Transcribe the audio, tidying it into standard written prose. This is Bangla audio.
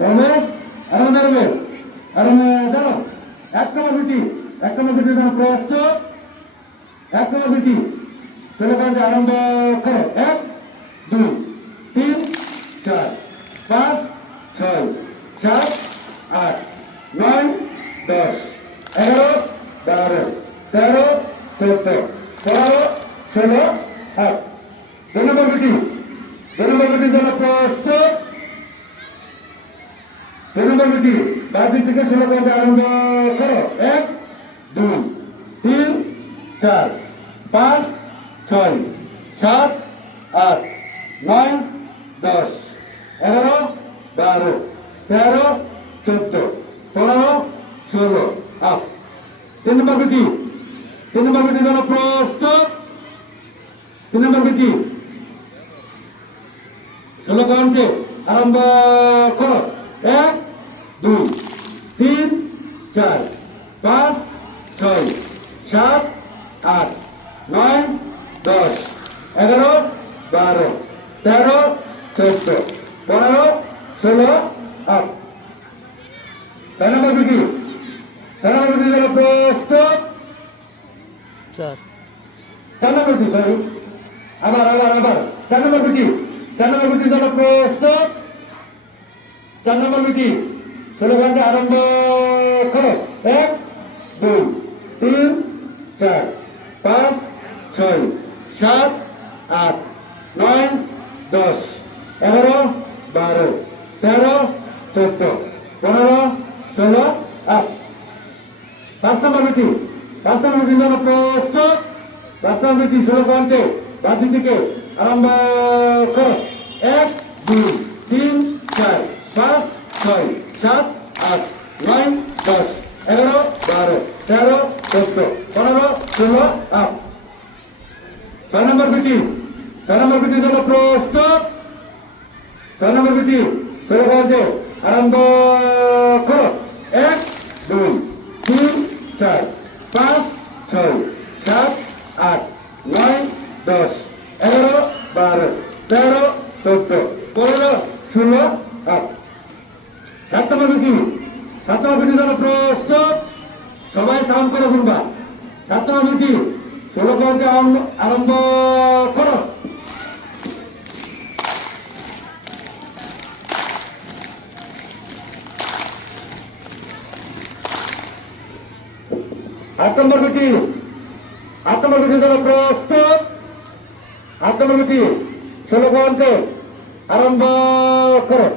রমেশ আরাম দাঁড়াবে আরাম দাঁড়াও। এক নম্বর বিটি যেন প্রস্তুত। এক নম্বর বিটি স্লোগানটি আরম্ভ করো। 1 2 3 4 5 6 7 8 9 10 11 12 13 14 15 16 8। 2 নম্বর বিটি যেন প্রস্তুত। 2 নম্বর বিটি বাদিক থেকে স্লোগানটি আরম্ভ করো। 1 2 3 4 5 6 7 8 9 10 11 12 13 14 15 16 8। 3 নম্বর বিটি যেন প্রস্তুত। 3 নম্বর বিটি স্লোগানটি আরম্ভ করো। 1 2 3 4 5 6 7 8 9 10 11 12 13 14 15 16 8। 6 নম্বর বিটি যেন প্রস্তুত। 4 নম্বর বিটি সরি আবার 4 নম্বর বিটি যেন প্রস্তুত। 4 নম্বর বিটি স্লোগানটি আরম্ভ করো। 1 2 3 4 5 6 7 8 9 10 11 12 13 14 15 16 8। 5 নম্বর বিটি যেন প্রস্তুত। 5 নম্বর বিটি স্লোগানটি বাদি থেকে আরম্ভ করো। 1 2 3 4 5 6 7 8 9 10 11 12 13 14 15 16 8। 6 নম্বর বিটি যেন প্রস্তুত। 6 নম্বর বিটি স্লোগানটি আরম্ভ করো। 1 2 3 4 5 6 7 8 9 10 11 12 13 14 15 16 8। 7 নম্বর বিটি যেন প্রস্তুত। সবাই সাউন্ড করে বলবা। 7 নম্বর বিটি স্লোগানটি আরম্ভ করো। 8 নম্বর বিটি যেন প্রস্তুত। 8 নম্বর বিটি স্লোগানটি আরম্ভ করো।